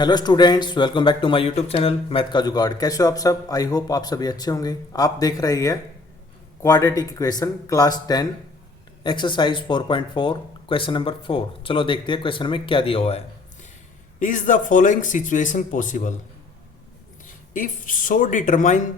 Hello students, welcome back to my YouTube channel math का जुगाड़। कैसे हो आप सब? आई होप आप सभी अच्छे होंगे। आप देख रहे हैं quadratic equation class 10 exercise 4.4 question number 4। चलो देखते हैं क्वेश्चन में क्या दिया हुआ है। Is the following situation possible? If so determine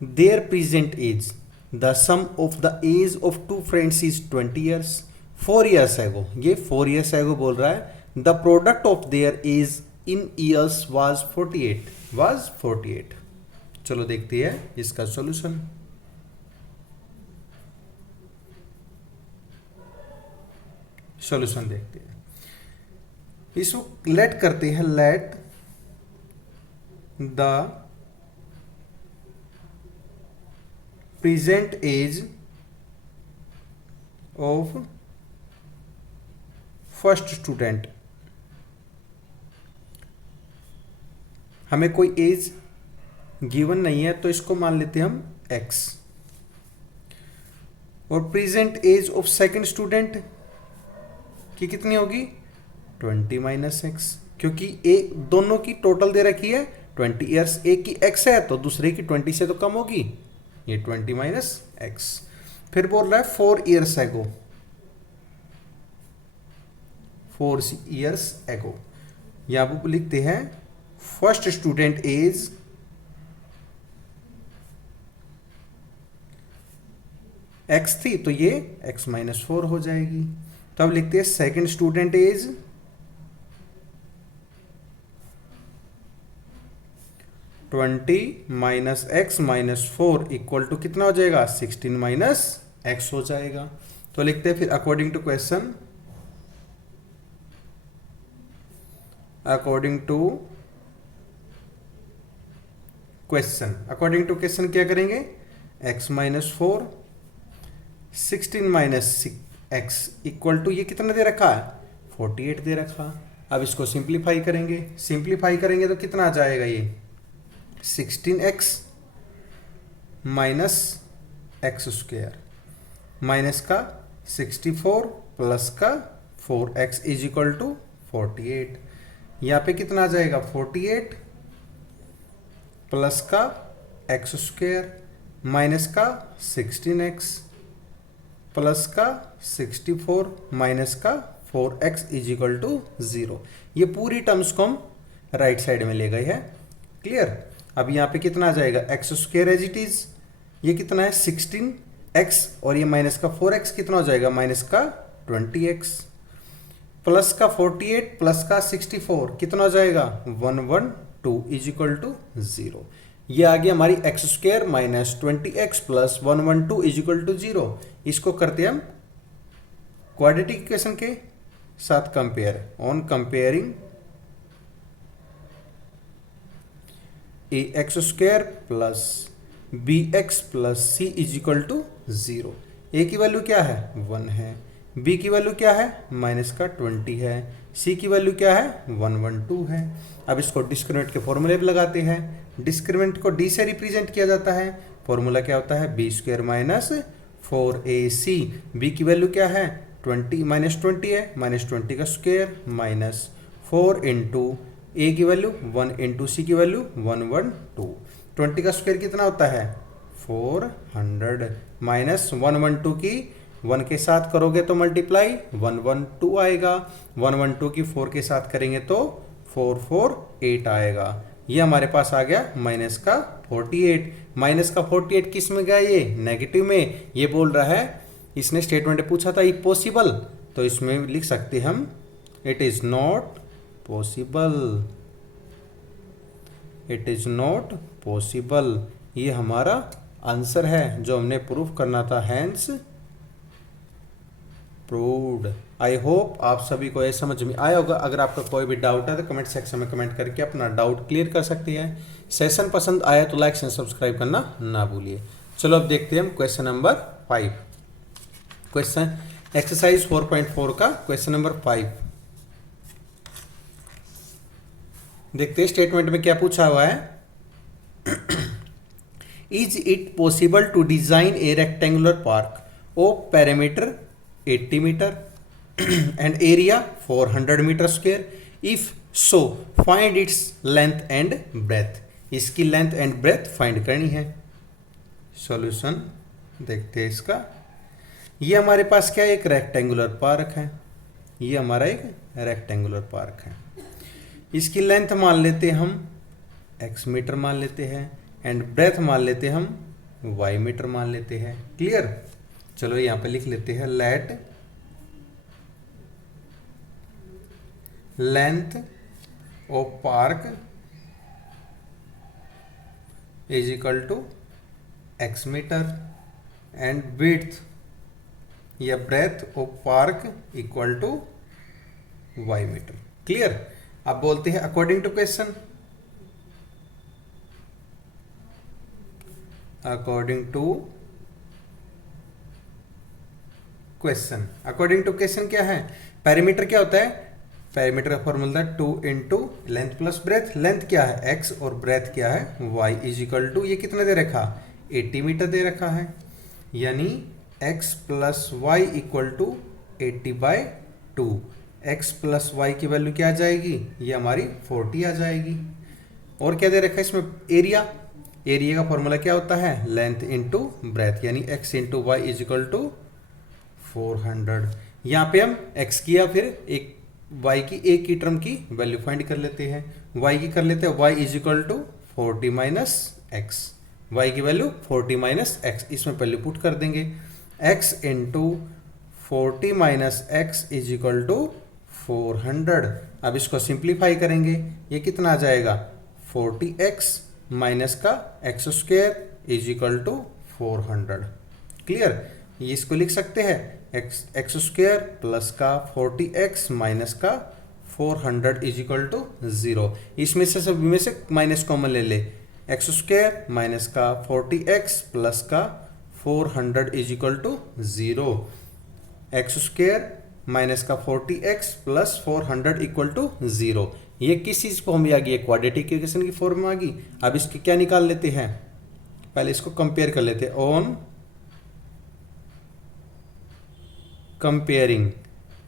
their present age. The sum of the age of two friends is 20 years. 4 years ago, ये 4 ईयर्स एगो बोल रहा है। The product of their age in years was 48। चलो देखते हैं इसका solution. Solution देखते हैं। इसको लेट करते हैं। Let the present age of first student. हमें कोई एज गिवन नहीं है तो इसको मान लेते हैं हम x। और present age of second student की कितनी होगी? 20 माइनस एक्स, क्योंकि एक दोनों की टोटल दे रखी है 20 ईयर्स। एक की x है तो दूसरे की 20 से तो कम होगी, ये 20 माइनस एक्स। फिर बोल रहा है 4 ईयर्स एगो। 4 ईयर्स एगो यहां पर लिखते हैं फर्स्ट स्टूडेंट एज x थी तो ये x माइनस 4 हो जाएगी। तो अब लिखते हैं second student age 20 minus x minus 4 equal to कितना हो जाएगा? 16 माइनस एक्स हो जाएगा। तो लिखते हैं फिर according to question, according to question क्या करेंगे? x minus 4 16 minus x equal to ये कितना दे रखा है? 48 दे रखा। अब इसको सिंप्लीफाई करेंगे तो कितना आ जाएगा? ये 16x minus x square minus का 64 प्लस का 4x इज इक्वल टू 48। यहाँ पे कितना आ जाएगा? 48 प्लस का एक्स स्क्वायर माइनस का 16x प्लस का 64 माइनस का 4x इज इक्वल टू 0। ये पूरी टर्म्स को हम राइट साइड में ले गए हैं। क्लियर? अब यहाँ पे कितना आ जाएगा? X square as it is. ये कितना है? 16x और ये माइनस का 4x कितना हो जाएगा? माइनस का 20x प्लस का 48 प्लस का 64 कितना हो जाएगा? 112 इज इक्वल टू 0। ये आ गया हमारी x square minus 20x plus 112 is equal to 0। इसको करते हैं हम क्वाड्रेटिक इक्वेशन के साथ compare. On comparing a x square plus b x plus c is equal to 0। A की वैल्यू क्या है? 1 है। बी की वैल्यू क्या है? माइनस का 20 है। सी की वैल्यू क्या है? 112 है। अब इसको डिस्क्रिमिनेंट के फॉर्मूले पे लगाते हैं। डिस्क्रिमिनेंट को डी से रिप्रेजेंट किया जाता है। फॉर्मूला क्या होता है? B square minus 4ac। B की वैल्यू क्या है? 20 माइनस 20 है, माइनस 20 का स्क्वायर माइनस 4 इंटू ए की वैल्यू 1 इंटू सी की वैल्यू 112। 20 का स्क्वायर कितना होता है? 400 माइनस 112 की 1 के साथ करोगे तो मल्टीप्लाई 112 आएगा। 112 की 4 के साथ करेंगे तो 448 आएगा। ये हमारे पास आ गया माइनस का 48। माइनस का 48 किस में गया? ये नेगेटिव में। ये बोल रहा है, इसने स्टेटमेंट पूछा था ये पॉसिबल, तो इसमें लिख सकते हम it is not possible. It is not possible. ये हमारा आंसर है जो हमने प्रूफ करना था। Hence proved. आई होप आप सभी को ये समझ में आया होगा। अगर आपका कोई भी डाउट है तो कमेंट सेक्शन में कमेंट करके अपना डाउट क्लियर कर सकते हैं। सेशन पसंद आया तो लाइक एंड सब्सक्राइब करना ना भूलिए। चलो अब देखते हैं हम क्वेश्चन नंबर 5। क्वेश्चन एक्सरसाइज 4.4 का क्वेश्चन नंबर 5 देखते हैं। स्टेटमेंट में क्या पूछा हुआ है? Is it possible to design a rectangular park of perimeter 80 meter and area 400 meter square if so find its length and breadth, इसकी लेंथ एंड ब्रेथ फाइंड करनी है। सॉल्यूशन देखते हैं इसका। ये हमारे पास क्या है, एक रेक्टेंगुलर पार्क है, ये हमारा एक रेक्टेंगुलर पार्क है। इसकी लेंथ मान लेते हैं हम x मीटर मान लेते हैं, एंड ब्रेथ मान लेते हैं हम y मीटर मान लेते हैं। क्लियर? चलो यहाँ पे लिख लेते हैं let length of park is equal to x metre and width या breadth of park equal to y metre. Clear? अब बोलते हैं according to question, according to question. According to question क्या है, पेरीमीटर क्या होता है, पेरीमीटर का formula 2 into length plus breadth. Length क्या है x और ब्रेथ क्या है y इज इक्वल टू, ये कितना दे रखा 80 मीटर दे रखा है, यानी x plus y equal to 80/2। x plus y की वैल्यू क्या आ जाएगी, ये हमारी 40 आ जाएगी। और क्या दे रखा है इसमें, एरिया। एरिया का फॉर्मूला क्या होता है, लेंथ इंटू ब्रेथ, यानी x into y is equal to 400। यहाँ पे हम x किया, फिर एक y की एक की टर्म की वैल्यू फाइंड कर लेते हैं, y की कर लेते हैं, y is equal to 40 minus x, y की वैल्यू 40 माइनस एक्स, इसमें पहले पुट कर देंगे, x into 40 minus x is equal to 400। अब इसको सिंप्लीफाई करेंगे, ये कितना आ जाएगा 40x माइनस का x square is equal to 400। Clear? ये इसको लिख सकते हैं एक्स स्क्वायर प्लस का 40x माइनस का 400 इज इक्वल टू 0। इसमें से सभी में से माइनस कॉमन ले ले, एक्स स्क्वायर माइनस का 40x प्लस का 400 is equal to 0। X square minus का 40x प्लस 400 इक्वल टू 0। ये किस चीज फॉर्म में आ गई, क्वाड्रेटिक इक्वेशन की फॉर्म में आ गई। अब इसकी क्या निकाल लेते हैं, पहले इसको कंपेयर कर लेते हैं। On comparing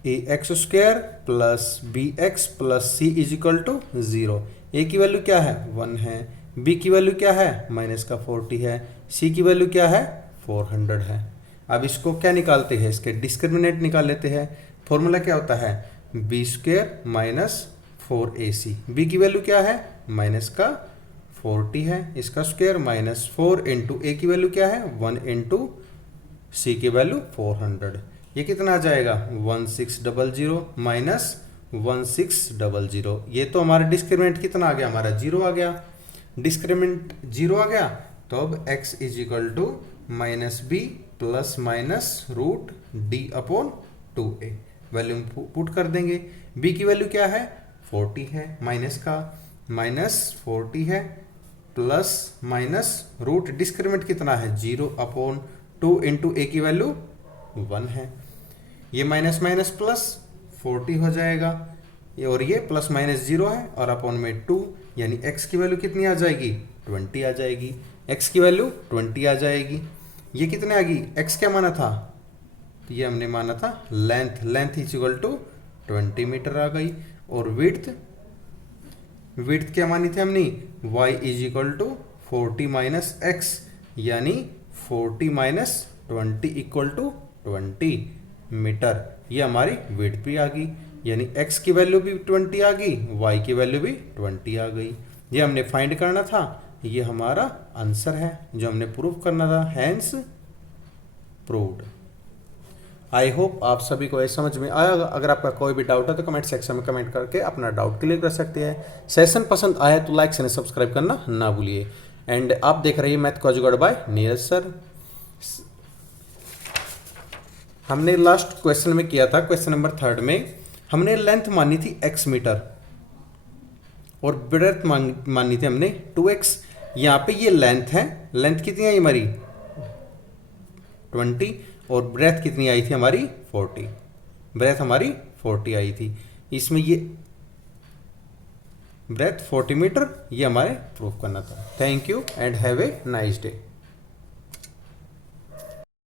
x square plus b x plus c is equal to 0। A की वैल्यू क्या है 1 है, बी की वैल्यू क्या है माइनस का 40 है, सी की वैल्यू क्या है 400 है। अब इसको क्या निकालते हैं, इसके डिस्क्रिमिनेंट निकाल लेते हैं। फॉर्मूला क्या होता है, b square minus 4ac। B की वैल्यू क्या है माइनस का 40 है, इसका स्क्वायर माइनस 4 इंटू ए की वैल्यू क्या है 1 इंटू सी की वैल्यू 400। ये कितना आ जाएगा 1600 माइनस 1600। ये तो हमारा डिस्क्रिमिनेंट कितना आ गया, हमारा 0 आ गया। डिस्क्रिमिनेंट 0 आ गया, तो अब x is equal to minus b plus minus root d upon 2a। Value put कर देंगे, b की वैल्यू क्या है 40 है, माइनस का माइनस 40 है, प्लस माइनस रूट डिस्क्रिमिनेंट कितना है 0 अपॉन 2 इंटू ए की वैल्यू 1 है। ये माइनस माइनस प्लस 40 हो जाएगा, ये और ये प्लस माइनस 0 है और अपॉन में 2, यानी x की वैल्यू कितनी आ जाएगी 20 आ जाएगी। x की वैल्यू 20 आ जाएगी। ये कितने आ गई, x क्या माना था, ये हमने माना था length, length is equal to 20 metre आ गई। और विड्थ, विड्थ क्या मानी थी हमने y is equal to 40 minus x, यानी 40 माइनस 20 इक्वल टू 20 मीटर। ये हमारी विड्थ भी आ गई, यानी x की वैल्यू भी 20 आ गई, y की वैल्यू भी 20 आ गई। ये हमने फाइंड करना था, ये हमारा आंसर है जो हमने प्रूव करना था, हैंस प्रूव्ड। आई होप आप सभी को ये समझ में आया। अगर आपका कोई भी डाउट है तो कमेंट सेक्शन में कमेंट करके अपना डाउट क्लियर कर सकते हैं। सेशन पसंद आया तो लाइक एंड सब्सक्राइब करना ना भूलिए। एंड आप देख रहे हैं मैथ को जुगाड़ बाय नीरज सर। हमने लास्ट क्वेश्चन में किया था, क्वेश्चन नंबर 3 में हमने लेंथ मानी थी x मीटर और ब्रेथ मानी थी हमने 2x। यहाँ पे ये लेंथ है, लेंथ कितनी आई हमारी 20 और ब्रेथ कितनी आई थी हमारी 40, ब्रेथ हमारी 40 आई थी। इसमें ये ब्रेथ 40 मीटर, ये हमारे प्रूफ करना था। Thank you and have a nice day.